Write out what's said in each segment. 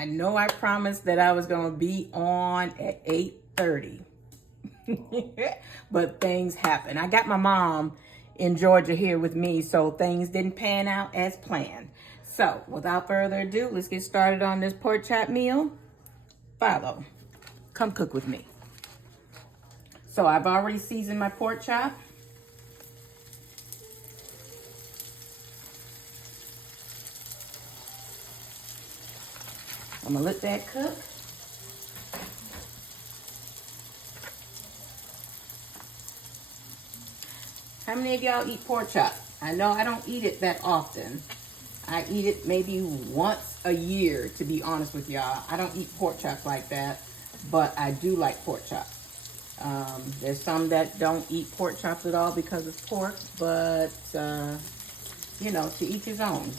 I know I promised that I was going to be on at 8:30. But things happen. I got my mom in Georgia here with me, so things didn't pan out as planned. So, without further ado, let's get started on this pork chop meal. Follow. Come cook with me. So, I've already seasoned my pork chop. I'm gonna let that cook. How many of y'all eat pork chop? I know I don't eat it that often. I eat it maybe once a year, to be honest with y'all. I don't eat pork chop like that, but I do like pork chop. There's some that don't eat pork chops at all because it's pork, but you know, to each his own.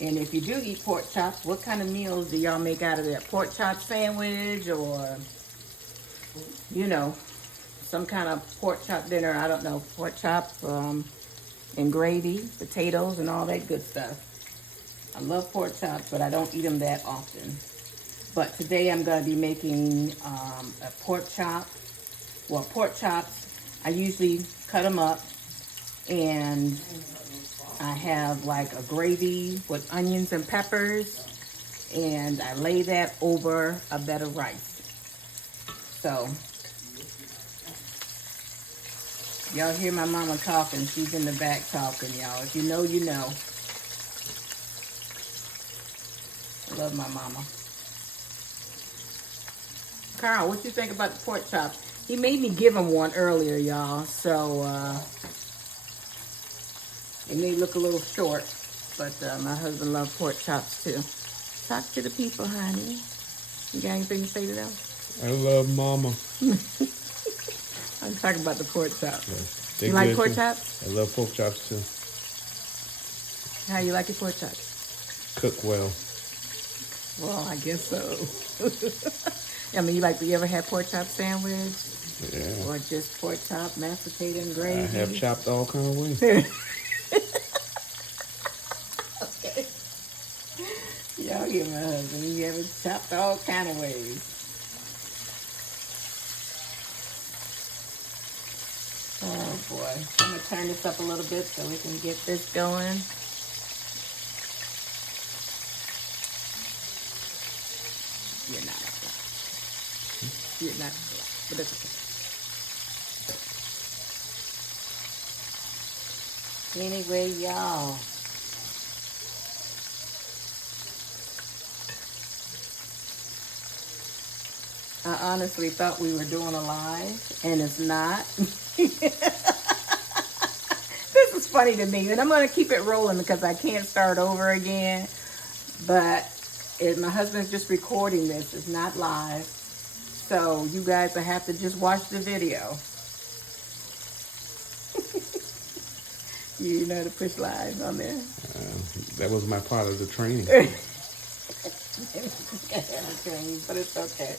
And if you do eat pork chops, what kind of meals do y'all make out of that? Pork chop sandwich or, you know, some kind of pork chop dinner. I don't know, pork chop and gravy, potatoes, and all that good stuff. I love pork chops, but I don't eat them that often. But today I'm going to be making a pork chop. Well, pork chops, I usually cut them up, and I have like a gravy with onions and peppers, and I lay that over a bed of rice. So, y'all hear my mama talking. She's in the back talking, y'all. If you know, you know. I love my mama. Carl, what you think about the pork chops? He made me give him one earlier, y'all. So, it may look a little short, but my husband loves pork chops too. Talk to the people, honey. You got anything to say to them? I love mama. I'm talking about the pork chops. Yeah, you like pork chops? I love pork chops too. How you like your pork chops? Cook well. Well, I guess so. I mean, you ever had pork chop sandwich? Yeah. Or just pork chop, mashed potato and gravy? I have chopped all kind of ways. Okay. Y'all hear my husband. He ever chopped all kind of ways. Oh boy. I'm going to turn this up a little bit so we can get this going. You're not up. You're not up. But it's okay. Anyway, y'all. I honestly thought we were doing a live, and it's not. This is funny to me, and I'm going to keep it rolling because I can't start over again. But my husband's just recording this. It's not live. So you guys will have to just watch the video. You know how to push live on there? That was my part of the training. But it's okay.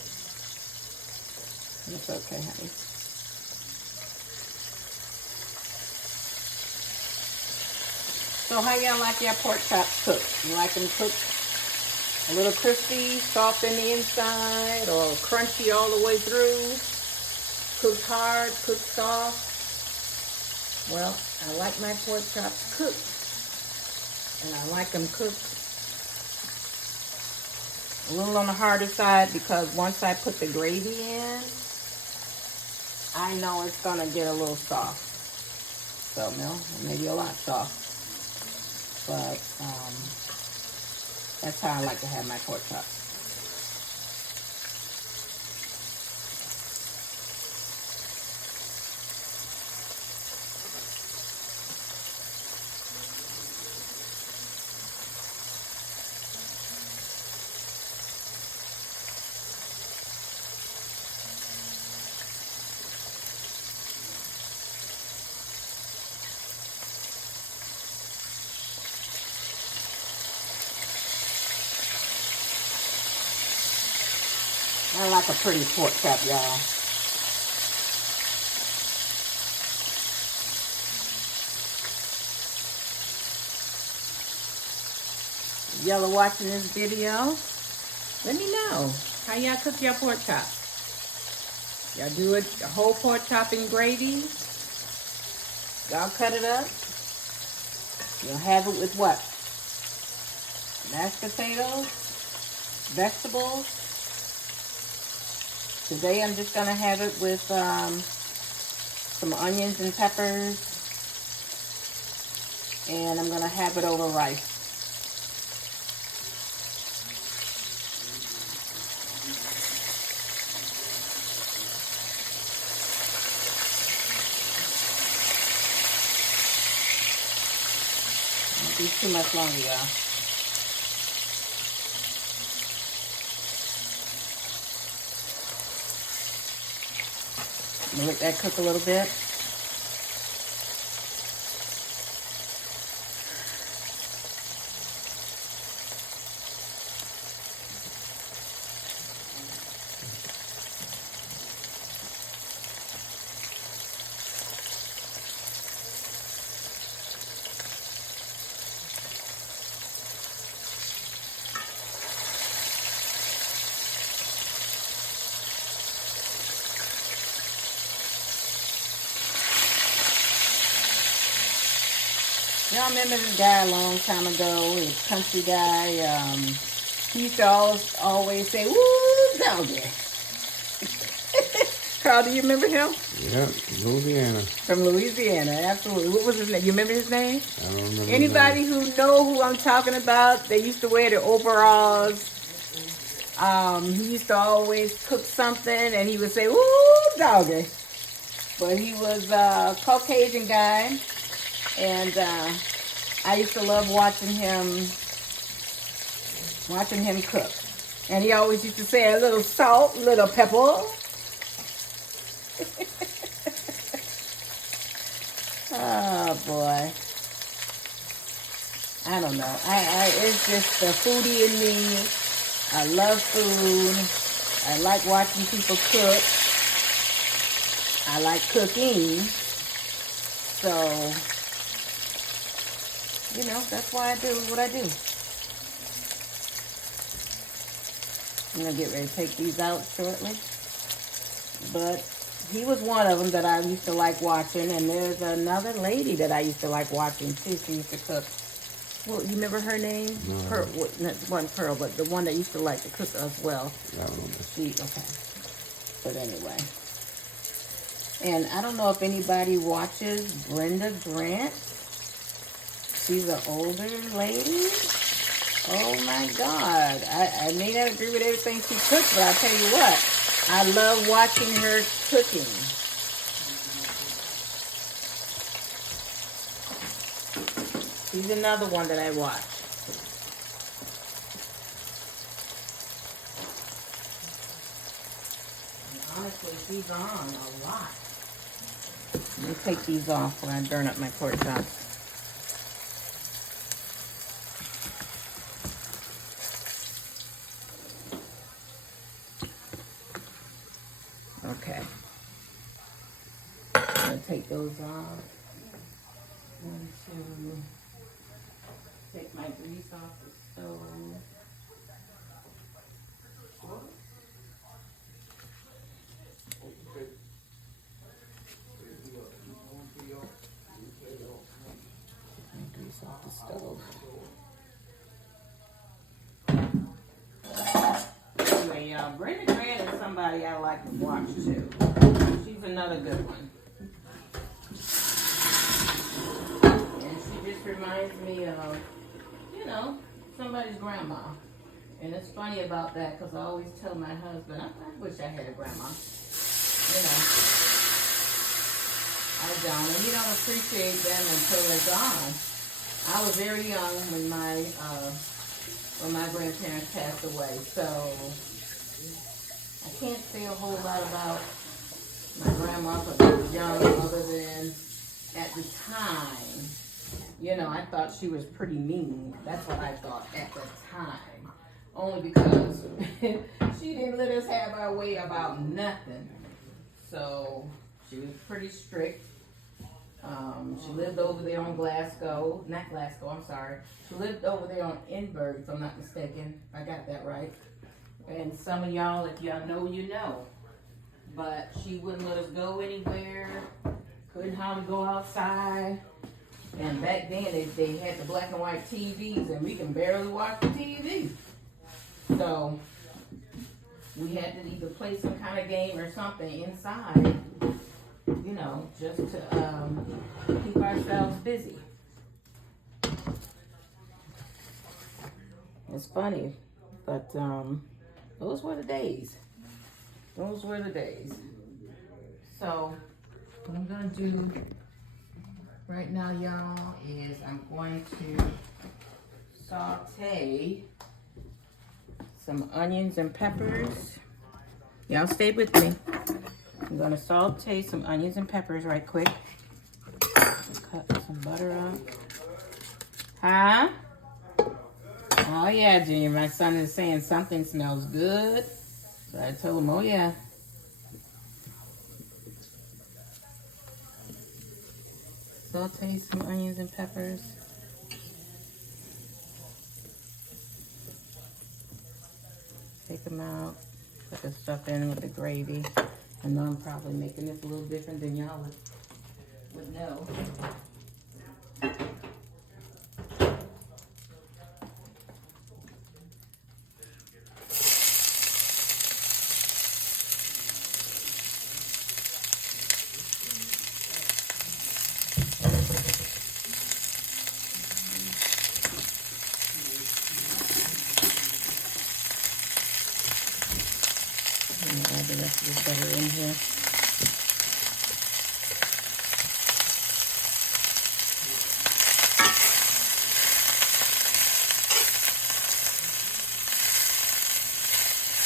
It's okay, honey. So how y'all like your pork chops cooked? You like them cooked a little crispy, soft in the inside, or crunchy all the way through? Cooked hard, cooked soft? Well, I like my pork chops cooked. And I like them cooked a little on the harder side because once I put the gravy in, I know it's gonna get a little soft. So, maybe a lot soft. But that's how I like to have my pork chops. I like a pretty pork chop, y'all. Y'all are watching this video. Let me know how y'all cook your pork chop. Y'all do it a whole pork chop in gravy. Y'all cut it up. You'll have it with what? Mashed potatoes, vegetables. Today I'm just gonna have it with some onions and peppers, and I'm gonna have it over rice. Don't be too much longer, y'all. I'm gonna let that cook a little bit. Y'all remember this guy a long time ago, this country guy, he used to always say, woo, doggy. Carl, do you remember him? Yeah, Louisiana. From Louisiana, absolutely. What was his name? You remember his name? I don't remember. Anybody who know who I'm talking about, they used to wear the overalls. He used to always cook something and he would say, woo, doggy. But he was a Caucasian guy. And I used to love watching him cook. And he always used to say a little salt, little pepper. Oh boy. I don't know. It's just the foodie in me. I love food. I like watching people cook. I like cooking. So, you know, that's why I do what I do. I'm going to get ready to take these out shortly. But he was one of them that I used to like watching. And there's another lady that I used to like watching, too. She used to cook. Well, you remember her name? No. Pearl, not one Pearl, but the one that used to like to cook as well. I don't know. Okay. But anyway. And I don't know if anybody watches Brenda Grant. She's an older lady. Oh my God. I may not agree with everything she cooks, but I'll tell you what. I love watching her cooking. She's another one that I watch. And honestly, she's on a lot. Let me take these off when I burn up my pork chops. Okay. I'm going to take those off. I'm going to take my grease off the stove. Grease off the stove. Anyway, y'all, Brenda Grant is somebody I like to watch too. She's another good one. And she just reminds me of, you know, somebody's grandma. And it's funny about that because I always tell my husband, I wish I had a grandma. You know, I don't. And you don't appreciate them until they're gone. I was very young when my grandparents passed away, so I can't say a whole lot about my grandma because I was young, other than at the time, you know, I thought she was pretty mean. That's what I thought at the time. Only because she didn't let us have our way about nothing. So she was pretty strict. She lived over there on not Glasgow, I'm sorry. She lived over there on Enberg, if I'm not mistaken. I got that right. And some of y'all, if y'all know, you know. But she wouldn't let us go anywhere. Couldn't hardly go outside. And back then, they had the black and white TVs, and we can barely watch the TV. So we had to either play some kind of game or something inside, you know, just to keep ourselves busy. It's funny, but those were the days. Those were the days. So what I'm gonna do right now, y'all, is I'm going to saute some onions and peppers. Y'all stay with me. I'm gonna saute some onions and peppers right quick. Cut some butter up. Huh? Oh yeah, Junior, my son is saying something smells good. So I told him, oh yeah. Saute some onions and peppers. Take them out. Put the stuff in with the gravy. I know I'm probably making this a little different than y'all would know. Add the rest of this butter in here.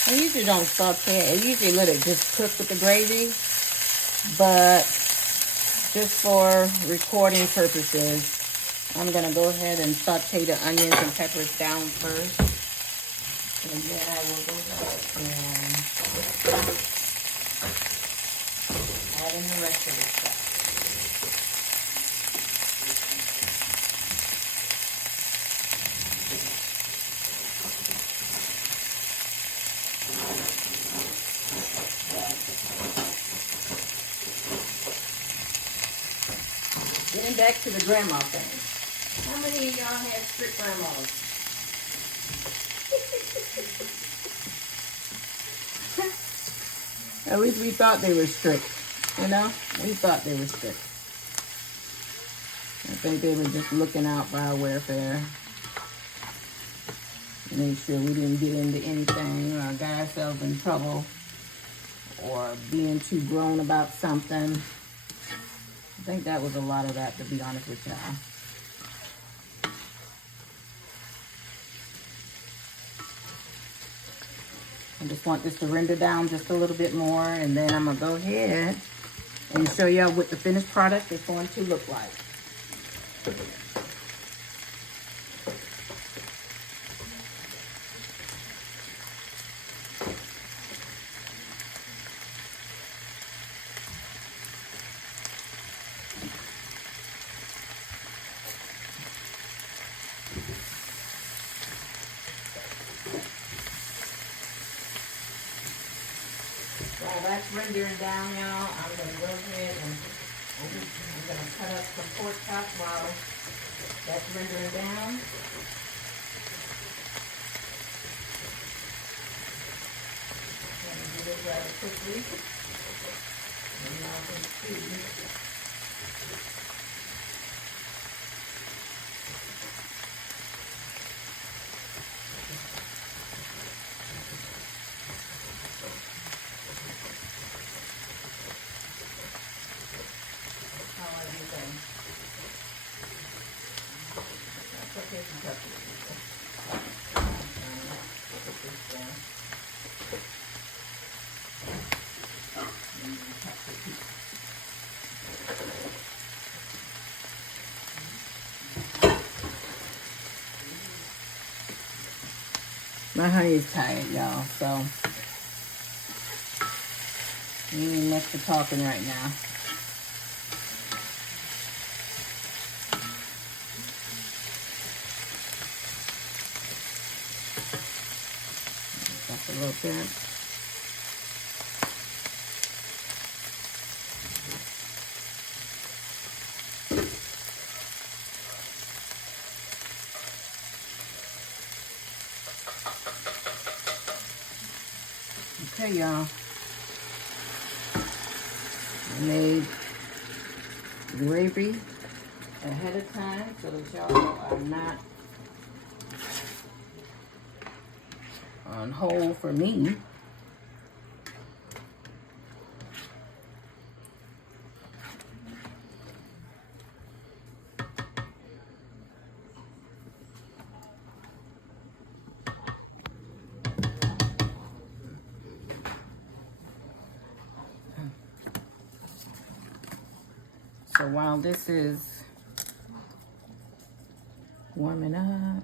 I usually don't saute it. I usually let it just cook with the gravy. But just for recording purposes, I'm going to go ahead and saute the onions and peppers down first. And then I will go ahead and add in the rest of the stuff. Getting back to the grandma thing. How many of y'all had strict grandmas? At least we thought they were strict, you know? We thought they were strict. I think they were just looking out for our welfare. Make sure we didn't get into anything or got ourselves in trouble or being too grown about something. I think that was a lot of that, to be honest with y'all. I just want this to render down just a little bit more, and then I'm gonna go ahead and show y'all what the finished product is going to look like. While that's rendering down, y'all, I'm going to go ahead and I'm going to cut up some pork chop while that's rendering down. I'm going to do this rather quickly. And y'all can see. My honey is tired, y'all, so we ain't much for talking right now. That's a little bit. Okay, y'all. I made gravy ahead of time so that y'all are not on hold for me. So while this is warming up,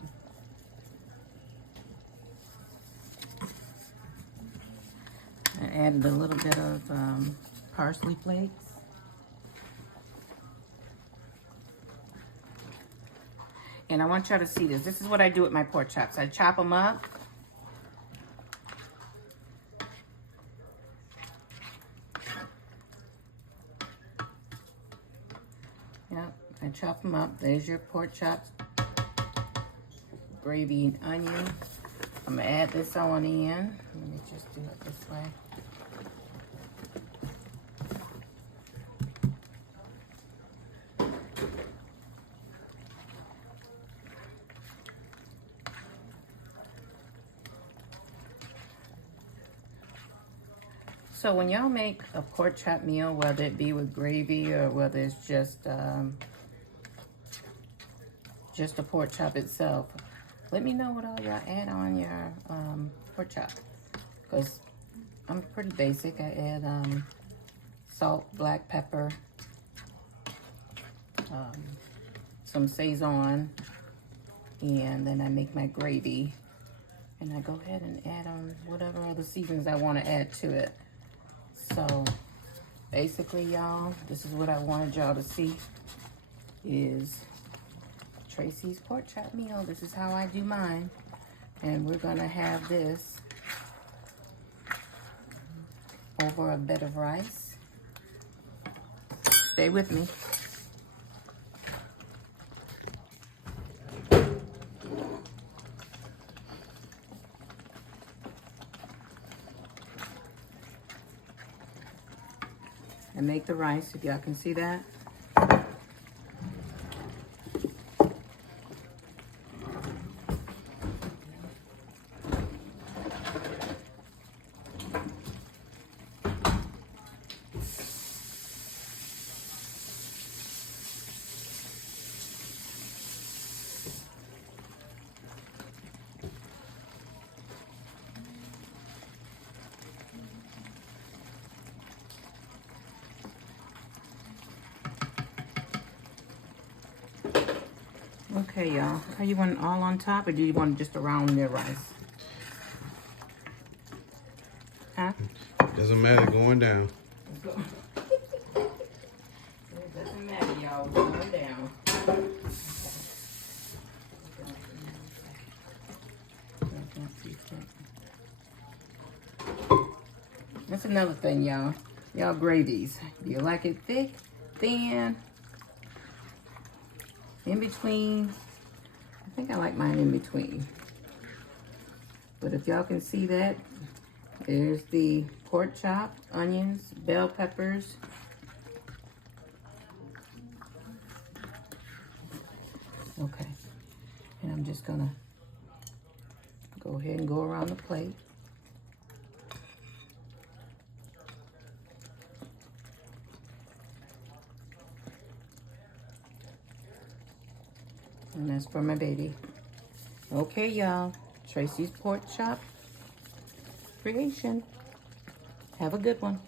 I added a little bit of parsley flakes. And I want y'all to see this. This is what I do with my pork chops. I chop them up. Yep, I chop them up. There's your pork chops, gravy and onion. I'm gonna add this on in. Let me just do it this way. So when y'all make a pork chop meal, whether it be with gravy or whether it's just a pork chop itself, let me know what all y'all add on your pork chop. Because I'm pretty basic. I add salt, black pepper, some Saison, and then I make my gravy. And I go ahead and add on whatever other seasonings I want to add to it. So basically, y'all, this is what I wanted y'all to see is Tracy's pork chop meal. This is how I do mine. And we're gonna have this over a bed of rice. Stay with me. And make the rice, if y'all can see that. Okay, y'all. How you want it all on top, or do you want it just around your rice? Huh? Doesn't matter, going down. It doesn't matter, y'all. Going down. That's another thing, y'all. Y'all gravies. Do you like it thick, thin, in between? I think I like mine in between. But if y'all can see that, there's the pork chop, onions, bell peppers. Okay. And I'm just gonna go ahead and go around the plate. And that's for my baby. Okay, y'all. Tracy's pork chop creation. Have a good one.